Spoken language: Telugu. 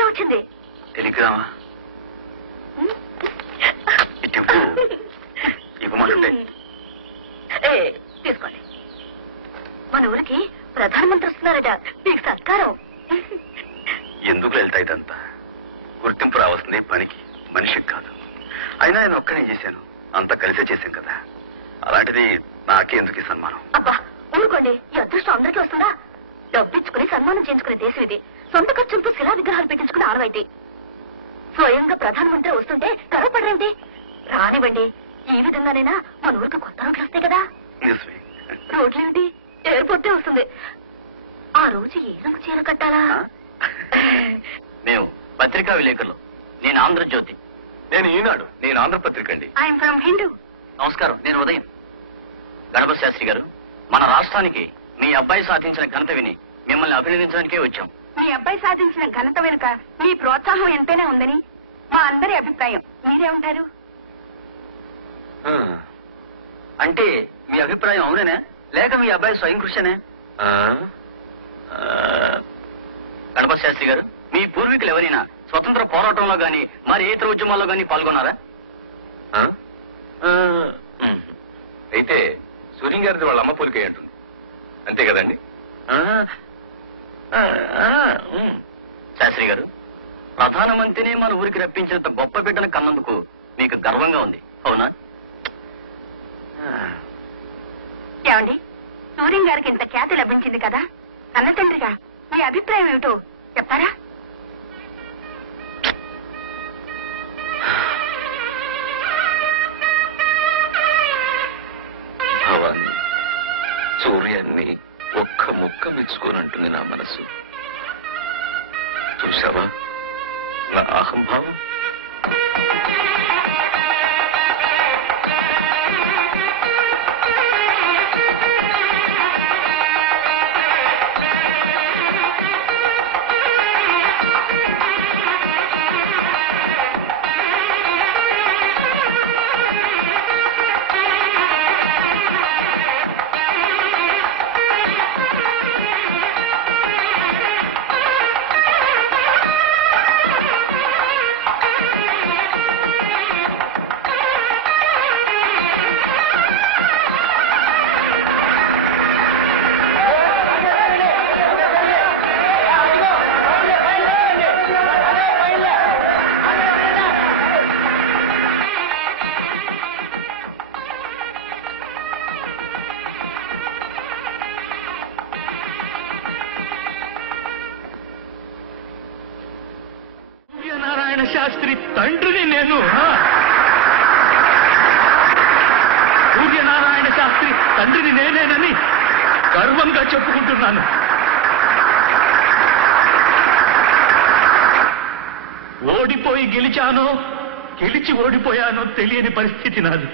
టెలిగ్రామ్ వచ్చింది. టెలిగ్రామా? తీసుకోండి. మన ఊరికి ప్రధానమంత్రి వస్తున్నారట, మీకు సత్కారం. ఎందుకు వెళ్తాయి ఇదంతా? గుర్తింపు రావాల్సింది పనికి, మనిషికి కాదు. అయినా నేను ఒక్కనే చేశాను, అంత కలిసే చేశాం కదా. అలాంటిది నాకే ఎందుకు సన్మానం? అబ్బా ఊరుకోండి, ఈ అదృష్టం అందరికీ వస్తుందా? డబ్బిచ్చుకుని సన్మానం చేయించుకునే దేశం ఇది. సొంత ఖర్చులతో శిలా విగ్రహాలు పెట్టించుకుని ఆనవాయితీ. స్వయంగా ప్రధానమంత్రి వస్తుంటే గర్వపడరేంటి? రానివ్వండి. ఏ విధంగానైనా మన ఊరికి కొత్త రోడ్లు వస్తాయి కదా. రోడ్లేంటి, ఎయిర్పోర్టే వస్తుంది. ఆ రోజు ఏ రంగు చీర కట్టాలా? మేము పత్రికా విలేకరులు. నేను ఆంధ్రజ్యోతి. నేను ఈనాడు. నేను ఆంధ్రపత్రిక అండి. I'm from Hindu. నమస్కారం, నేను ఉదయం. గణపతి శాస్త్రి గారు, మన రాష్ట్రానికి మీ అబ్బాయి సాధించిన ఘనత విని మిమ్మల్ని అభినందించడానికే వచ్చాం. మీ అబ్బాయి సాధించిన ఘనత వెనుక మీ ప్రోత్సాహం ఎంతైనా ఉందని మా అందరి అభిప్రాయం. మీరేమంటారు? అంటే మీ అభిప్రాయం అవునేనా, లేక మీ అబ్బాయి స్వయం కృషినే? గణపతి శాస్త్రి గారు, మీ పూర్వీకులు ఎవరైనా స్వతంత్ర పోరాటంలో గాని మరి ఇతర ఉద్యమాల్లో గాని పాల్గొన్నారా? అయితే సూర్యం గారిది వాళ్ళ అమ్మ పోలికే అంటుంది, అంతే కదండి? శాస్త్రి గారు, ప్రధానమంత్రిని మన ఊరికి రప్పించినంత గొప్ప బిడ్డను కన్నందుకు మీకు గర్వంగా ఉంది, అవునా? ఏమండి, సూర్యం గారికి ఇంత ఖ్యాతి లభించింది కదా, అన్న తండ్రిగా మీ అభిప్రాయం ఏమిటో చెప్తారా? భవాన్ని, సూర్యాన్ని ఒక్క ముక్క మెచ్చుకోనంటుంది నా మనసు. చూసావా నా అహంభావం? శాస్త్రి తండ్రిని నేను. సూర్యనారాయణ శాస్త్రి తండ్రిని నేనేనని గర్వంగా చెప్పుకుంటున్నాను. ఓడిపోయి గెలిచానో, గెలిచి ఓడిపోయానో తెలియని పరిస్థితి నాది.